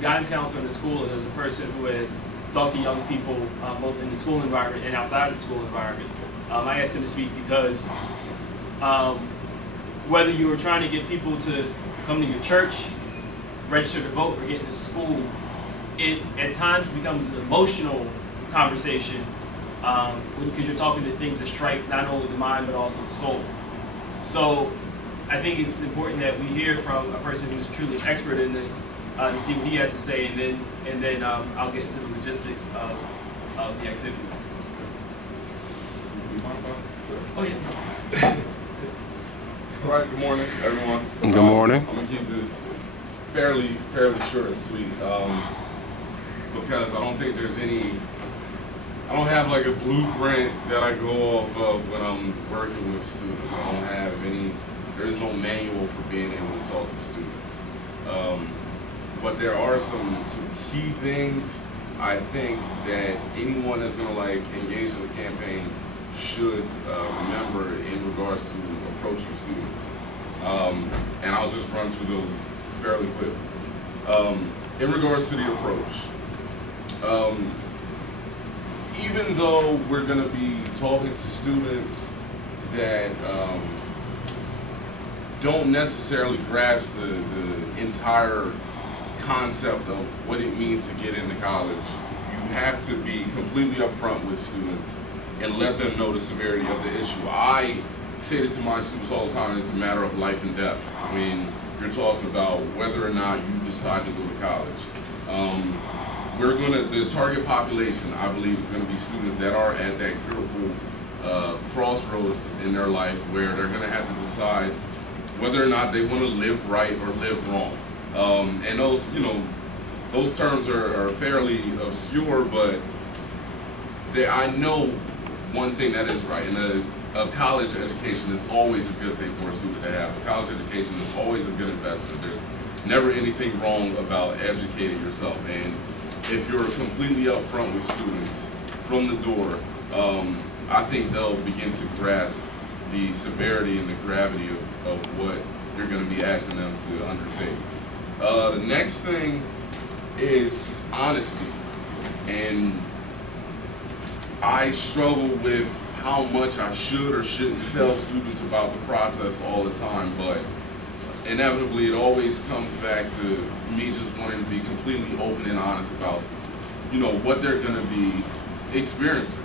a guidance counselor in the school and as a person who has talked to young people both in the school environment and outside of the school environment, I asked him to speak because whether you were trying to get people to come to your church, register to vote, or get into school, it at times becomes an emotional conversation because you're talking to things that strike not only the mind but also the soul. So I think it's important that we hear from a person who's truly an expert in this to see what he has to say, and then I'll get into the logistics of the activity. Oh yeah. All right. Good morning, everyone. Good morning. I'm gonna keep this fairly short and sweet because I don't think there's any. I don't have like a blueprint that I go off of when I'm working with students. I don't have any. There is no manual for being able to talk to students. But there are some key things I think that anyone that's gonna like engage in this campaign should remember in regards to approaching students. And I'll just run through those fairly quick. In regards to the approach, even though we're gonna be talking to students that don't necessarily grasp the entire concept of what it means to get into college, you have to be completely upfront with students and let them know the severity of the issue. I say this to my students all the time, it's a matter of life and death when you're talking about whether or not you decide to go to college. The target population, I believe, is gonna be students that are at that critical crossroads in their life where they're gonna have to decide whether or not they wanna live right or live wrong. And those, those terms are fairly obscure, but I know one thing that is right, and a college education is always a good thing for a student to have. A college education is always a good investment. There's never anything wrong about educating yourself, and if you're completely upfront with students from the door, I think they'll begin to grasp the severity and the gravity of what you're going to be asking them to undertake. The next thing is honesty, and I struggle with how much I should or shouldn't tell students about the process all the time, but inevitably it always comes back to me just wanting to be completely open and honest about, what they're going to be experiencing.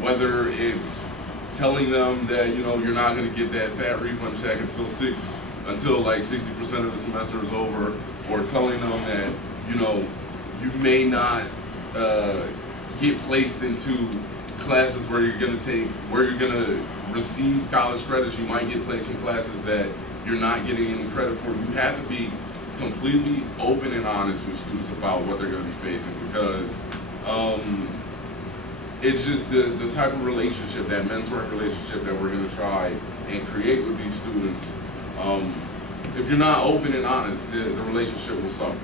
Whether it's telling them that, you're not going to get that fat refund check until like 60% of the semester is over, or telling them that, you may not get placed into classes where you're going to receive college credits. You might get placed in classes that you're not getting any credit for. You have to be completely open and honest with students about what they're going to be facing, because it's just the type of relationship, that mentoring relationship that we're going to try and create with these students. If you're not open and honest, the relationship will suffer.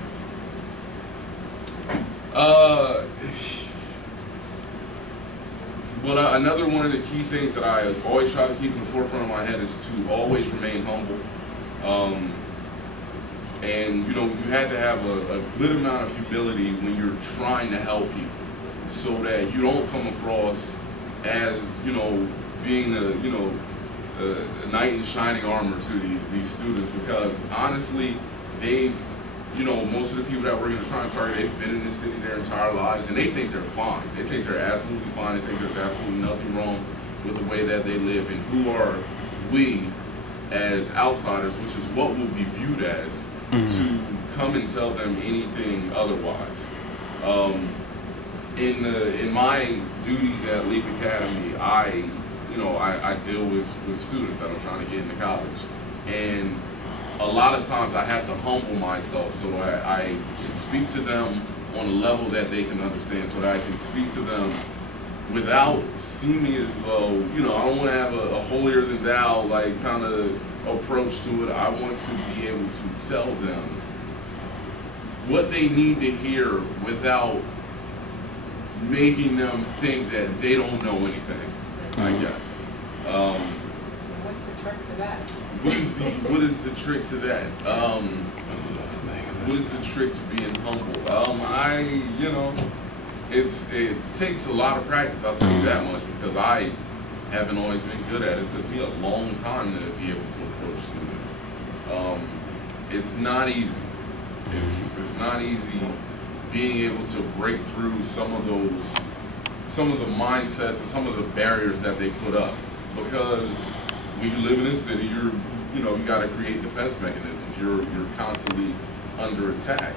Another one of the key things that I always try to keep in the forefront of my head is to always remain humble. And you have to have a good amount of humility when you're trying to help people, so that you don't come across as being a knight in shining armor to these students, because honestly, most of the people that we're going to try and target, they've been in this city their entire lives, and they think they're fine. They think they're absolutely fine. They think there's absolutely nothing wrong with the way that they live. And who are we as outsiders, which is what we'll be viewed as, to come and tell them anything otherwise? In my duties at Leap Academy, I deal with students that are trying to get into college, and a lot of times I have to humble myself so that I can speak to them on a level that they can understand, so that I can speak to them without seeming as though, I don't want to have a holier than thou kind of approach to it. I want to be able to tell them what they need to hear without making them think that they don't know anything, I guess. What's the trick to that? What is the trick to that? What is the trick to being humble? It takes a lot of practice, I'll tell you that much, because I haven't always been good at it. It took me a long time to be able to approach students. It's not easy. It's not easy being able to break through some of the mindsets and some of the barriers that they put up. Because when you live in a city, you got to create defense mechanisms. You're constantly under attack,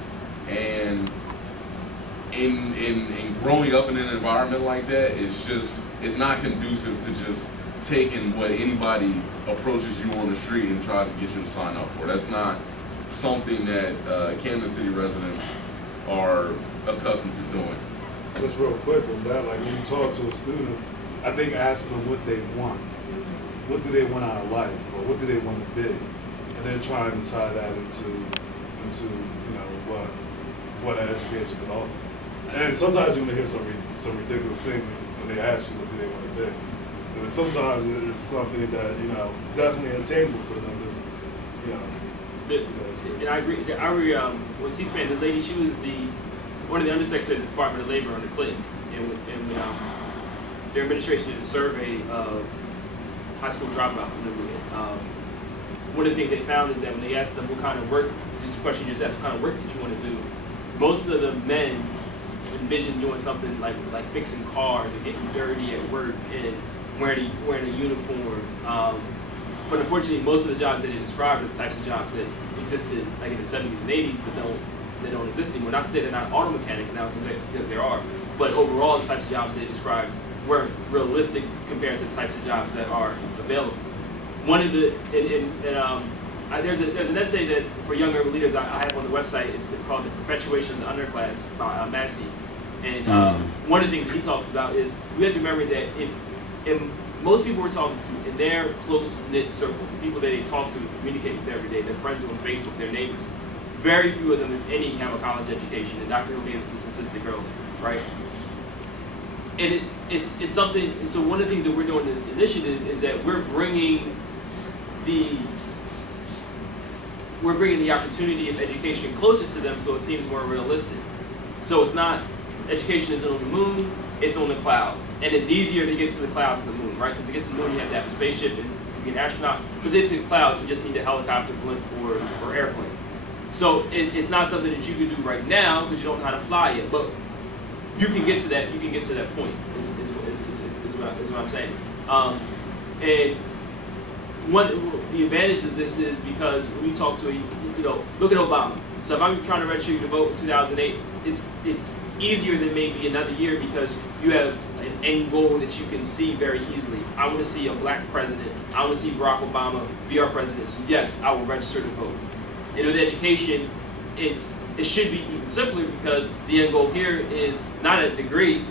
and in growing up in an environment like that, it's not conducive to just taking what anybody approaches you on the street and tries to get you to sign up for. That's not something that Kansas City residents are accustomed to doing. Just real quick on that, like when you talk to a student, I think asking them what they want. What do they want out of life, or what do they want to be? And then trying to tie that into what an education can offer. And sometimes you're gonna hear some ridiculous thing when they ask you what do they want to be. And sometimes it's something that definitely attainable for them to And I agree. With C-SPAN, the lady, she was one of the undersecretaries of the Department of Labor under Clinton, and their administration did a survey of high school dropouts in the movement. One of the things they found is that when they asked them what kind of work, this question just asked what kind of work did you want to do, most of the men envisioned doing something like fixing cars or getting dirty at work and wearing a uniform. But unfortunately, most of the jobs that they described are the types of jobs that existed like in the 70s and 80s, but they don't exist anymore. Not to say they're not auto mechanics now, because there are, but overall the types of jobs they described weren't realistic compared to the types of jobs that are available. One of the there's an essay that for young urban leaders I have on the website. It's called "The Perpetuation of the Underclass" by Massey. And one of the things that he talks about is we have to remember that if most people we're talking to in their close-knit circle, people that they talk to and communicate with every day, their friends on Facebook, their neighbors, very few of them, if any, have a college education. And Dr. Hill gave us this statistic earlier, right? And it's something. So one of the things that we're doing in this initiative is that we're bringing the opportunity of education closer to them, so it seems more realistic. So it's not education isn't on the moon; it's on the cloud, and it's easier to get to the cloud to the moon, right? Because to get to the moon, you have to have a spaceship and you be an astronaut. But to get to the cloud, you just need a helicopter, blimp, or airplane. So it's not something that you can do right now because you don't know how to fly yet, but you can get to that. You can get to that point. Is what I'm saying. And the advantage of this is because when you talk to look at Obama. So if I'm trying to register you to vote in 2008, it's easier than maybe another year because you have an end goal that you can see very easily. I want to see a black president. I want to see Barack Obama be our president. So yes, I will register to vote. And with education, it should be even simpler because the end goal here is not a degree,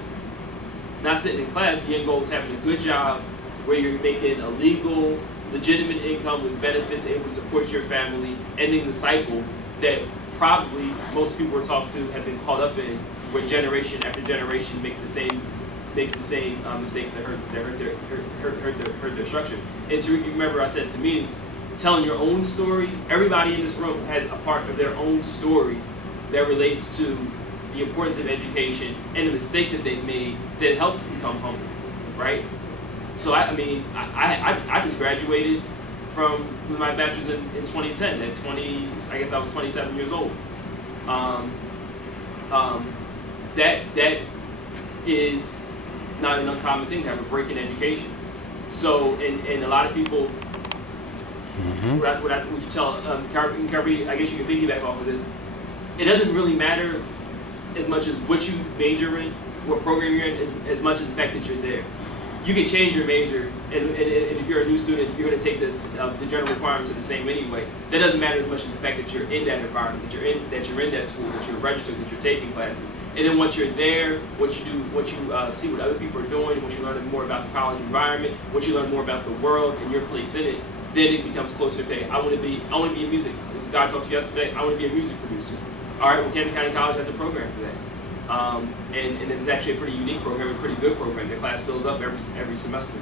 not sitting in class. The end goal is having a good job where you're making a legal, legitimate income with benefits, able to support your family, ending the cycle that probably most people we're talking to have been caught up in, where generation after generation makes the same mistakes that hurt their structure. And to remember, I said at the meeting, telling your own story. Everybody in this room has a part of their own story that relates to the importance of education and the mistake that they've made that helps become humble, right? So I just graduated with my bachelor's in 2010. At 20, I guess I was 27 years old. That is not an uncommon thing to have a break in education. So and a lot of people. Would you tell Khary, I guess you can piggyback off of this. It doesn't really matter as much as what you major in, what program you're in, as much as the fact that you're there. You can change your major, and if you're a new student, you're going to take this. The general requirements are the same anyway. That doesn't matter as much as the fact that you're in that environment, that you're in that school, that you're registered, that you're taking classes. And then once you're there, what you see what other people are doing, once you learn more about the college environment, once you learn more about the world and your place in it, then it becomes closer to, hey, I want to be a music. God talked to you yesterday. I want to be a music producer. All right, well, Camden County College has a program for that, and it's actually a pretty unique program, a pretty good program. The class fills up every semester.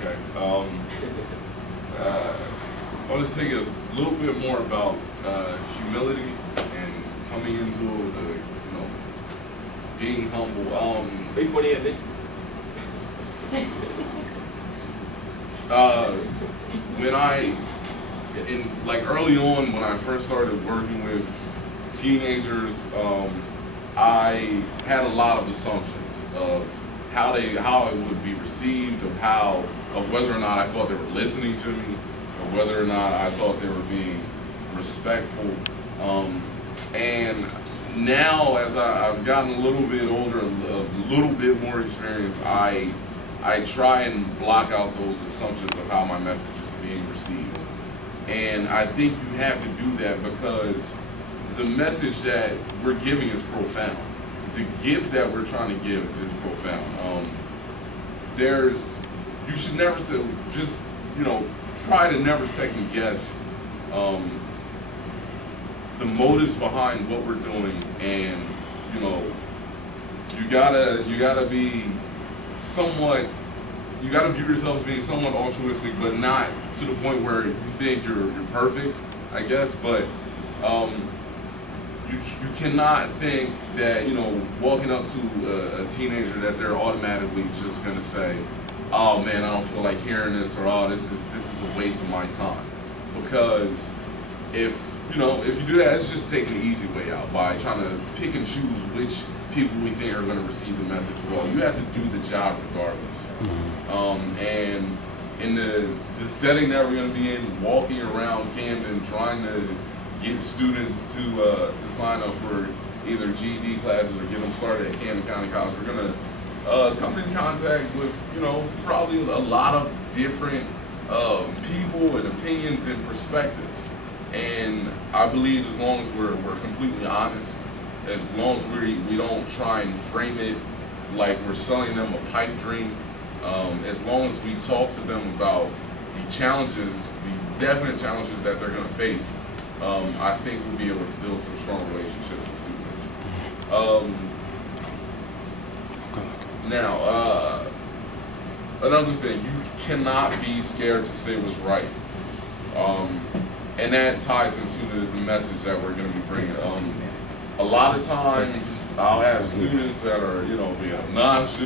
Okay. I'll just take a little bit more about humility and coming into being humble. Early on when I first started working with teenagers, I had a lot of assumptions of how it would be received, of whether or not I thought they were listening to me, or whether or not I thought they were being respectful. And now, as I've gotten a little bit older, a little bit more experience, I try and block out those assumptions of how my message is being received. And I think you have to do that because the message that we're giving is profound. The gift that we're trying to give is profound. You should never try to never second guess the motives behind what we're doing, and you gotta be somewhat. You gotta view yourself as being somewhat altruistic, but not to the point where you think you're perfect, I guess. But you cannot think that walking up to a teenager that they're automatically just gonna say, "Oh man, I don't feel like hearing this," or "Oh, this is a waste of my time." Because if you do that, it's just taking the easy way out by trying to pick and choose which people we think are going to receive the message well. You have to do the job regardless. Mm-hmm. And in the setting that we're going to be in, walking around Camden trying to get students to sign up for either GED classes or get them started at Camden County College, we're going to come in contact with probably a lot of different people and opinions and perspectives. And I believe as long as we're completely honest, as long as we don't try and frame it like we're selling them a pipe dream, as long as we talk to them about the challenges, the definite challenges that they're going to face, I think we'll be able to build some strong relationships with students. Now, another thing, you cannot be scared to say what's right. And that ties into the message that we're going to be bringing. A lot of times, I'll have students that are, being obnoxious.